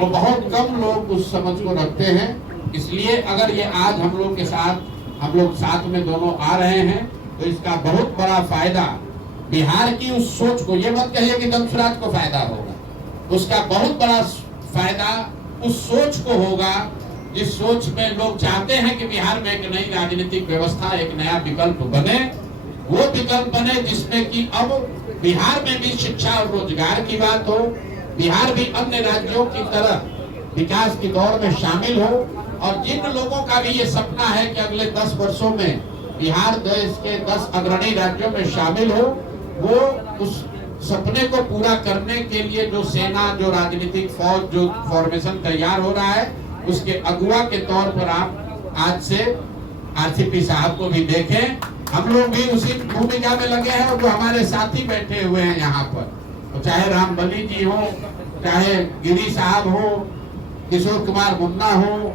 वो बहुत कम लोग उस समझ को रखते हैं। इसलिए अगर ये आज हम लोग के साथ हम लोग साथ में दोनों आ रहे हैं तो इसका बहुत बड़ा फायदा बिहार की उस सोच को, ये मत कहिए कि दंशराज को फायदा होगा, उसका बहुत बड़ा फायदा उस सोच को होगा जिस सोच में लोग चाहते हैं कि बिहार में एक नई राजनीतिक व्यवस्था, एक नया विकल्प बने। वो विकल्प बने जिसमें कि अब बिहार में भी शिक्षा और रोजगार की बात हो, बिहार भी अन्य राज्यों की तरह विकास की दौड़ में शामिल हो, और जिन लोगों का भी ये सपना है कि अगले 10 वर्षों में बिहार देश के 10 अग्रणी राज्यों में शामिल हो, वो उस सपने को पूरा करने के लिए जो सेना, जो राजनीतिक फौज, जो फॉर्मेशन तैयार हो रहा है, उसके अगुवा के तौर पर आप आज से आरसीपी साहब को भी देखें। हम लोग भी उसी भूमिका में लगे हैं, और जो हमारे साथी बैठे हुए हैं यहाँ पर, तो चाहे रामबली जी हो, चाहे गिरी साहब हो, किशोर कुमार मुन्ना हो,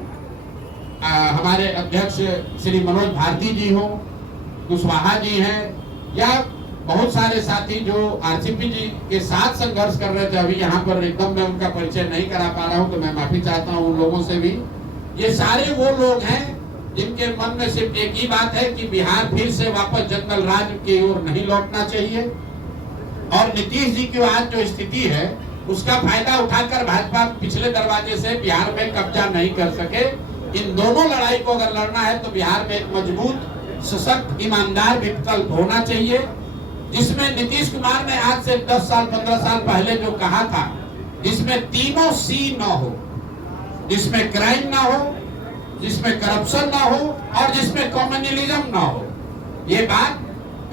हमारे अध्यक्ष श्री मनोज भारती जी हो, कुशवाहा जी हैं, या बहुत सारे साथी जो आरसीपी जी के साथ संघर्ष कर रहे थे। अभी यहाँ पर एकदम मैं उनका परिचय नहीं करा पा रहा हूँ, तो मैं माफी चाहता हूँ उन लोगों से भी। ये सारे वो लोग हैं जिनके मन में सिर्फ एक ही बात है कि बिहार फिर से वापस जंगल राज की ओर नहीं लौटना चाहिए, और नीतीश जी की आज जो स्थिति है उसका फायदा उठाकर भाजपा पिछले दरवाजे से बिहार में कब्जा नहीं कर सके। इन दोनों लड़ाई को अगर लड़ना है तो बिहार में एक मजबूत, सशक्त, ईमानदार विकल्प होना चाहिए, जिसमें नीतीश कुमार ने आज से 10 साल 15 साल पहले जो कहा था, जिसमें तीनों सी न हो, जिसमें क्राइम ना हो, जिसमें करप्शन ना हो, और जिसमें कम्युनलिज्म ना हो। ये बात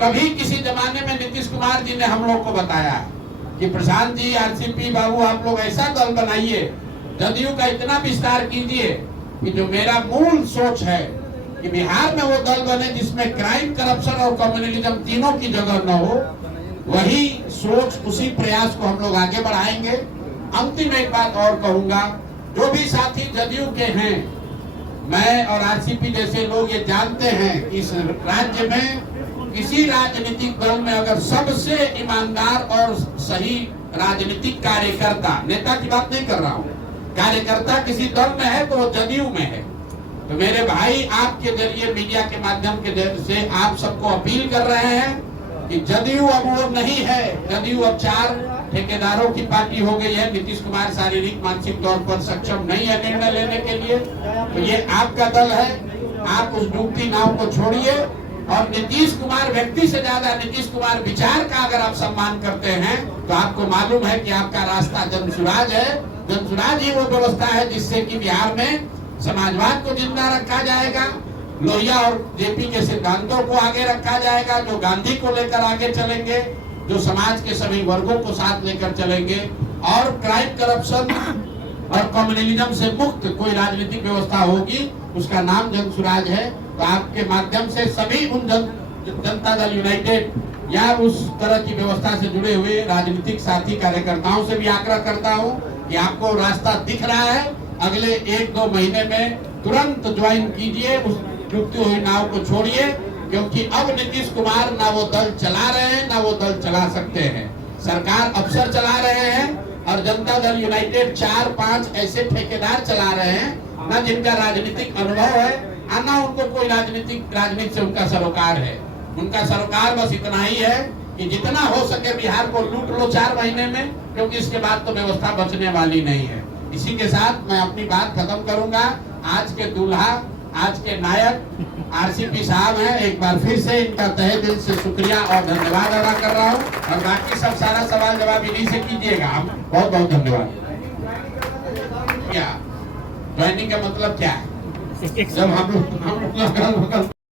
कभी किसी जमाने में नीतीश कुमार जी ने हम लोग को बताया कि प्रशांत जी, आरसीपी बाबू, आप लोग ऐसा दल बनाइए, जदयू का इतना विस्तार कीजिए कि जो मेरा मूल सोच है कि बिहार में वो दल बने जिसमें क्राइम, करप्शन और कम्युनलिज्म तीनों की जगह न हो। वही सोच, उसी प्रयास को हम लोग आगे बढ़ाएंगे। अंतिम एक बात और कहूंगा, जो भी साथी जदयू के हैं, मैं और आरसीपी जैसे लोग ये जानते हैं कि इस राज्य में किसी राजनीतिक दल में अगर सबसे ईमानदार और सही राजनीतिक कार्यकर्ता, नेता की बात नहीं कर रहा हूँ, कार्यकर्ता किसी दल में है तो वो जदयू में है। तो मेरे भाई, आपके जरिए, मीडिया के माध्यम के से आप सबको अपील कर रहे हैं कि जदयू अब वो नहीं है। जदयू अब 4 ठेकेदारों की पार्टी हो गई है। नीतीश कुमार शारीरिक, मानसिक तौर पर सक्षम नहीं है निर्णय लेने के लिए, तो ये आपका दल है। आप उस डूबती नाव को छोड़िए, और नीतीश कुमार व्यक्ति से ज्यादा नीतीश कुमार विचार का अगर आप सम्मान करते हैं तो आपको मालूम है कि आपका रास्ता जनसुराज है। जनसुराज ही वो व्यवस्था है जिससे कि बिहार में समाजवाद को जिंदा रखा जाएगा, लोहिया और जेपी के सिद्धांतों को आगे रखा जाएगा, जो गांधी को लेकर आगे चलेंगे, जो समाज के सभी वर्गों को साथ लेकर चलेंगे, और क्राइम, करप्शन और कम्युनलिज्म से मुक्त कोई राजनीतिक व्यवस्था होगी, उसका नाम जनसुराज है। तो आपके माध्यम से सभी उन जनता दल यूनाइटेड या उस तरह की व्यवस्था से जुड़े हुए राजनीतिक साथी कार्यकर्ताओं से भी आग्रह करता हूँ कि आपको रास्ता दिख रहा है, अगले 1-2 महीने में तुरंत ज्वाइन कीजिए, उस डूबती हुई नाव को छोड़िए, क्योंकि अब नीतीश कुमार ना वो दल चला रहे हैं, ना वो दल चला सकते हैं। सरकार अफसर चला रहे हैं, और जनता दल यूनाइटेड 4-5 ऐसे ठेकेदार चला रहे हैं, ना जिनका राजनीतिक अनुभव है, ना उनको कोई राजनीति से उनका सरोकार है। उनका सरोकार बस इतना ही है कि जितना हो सके बिहार को लूट लो 4 महीने में, क्योंकि इसके बाद तो व्यवस्था बचने वाली नहीं है। इसी के साथ मैं अपनी बात खत्म करूंगा। आज के दूल्हा, आज के नायक आरसीपी साहब हैं। एक बार फिर से इनका तहे दिल से शुक्रिया और धन्यवाद अदा कर रहा हूं, और बाकी सब सारा सवाल जवाब इन्हीं से कीजिएगा। बहुत बहुत धन्यवाद। क्या ज्वाइनिंग का मतलब क्या है? जब हम लोग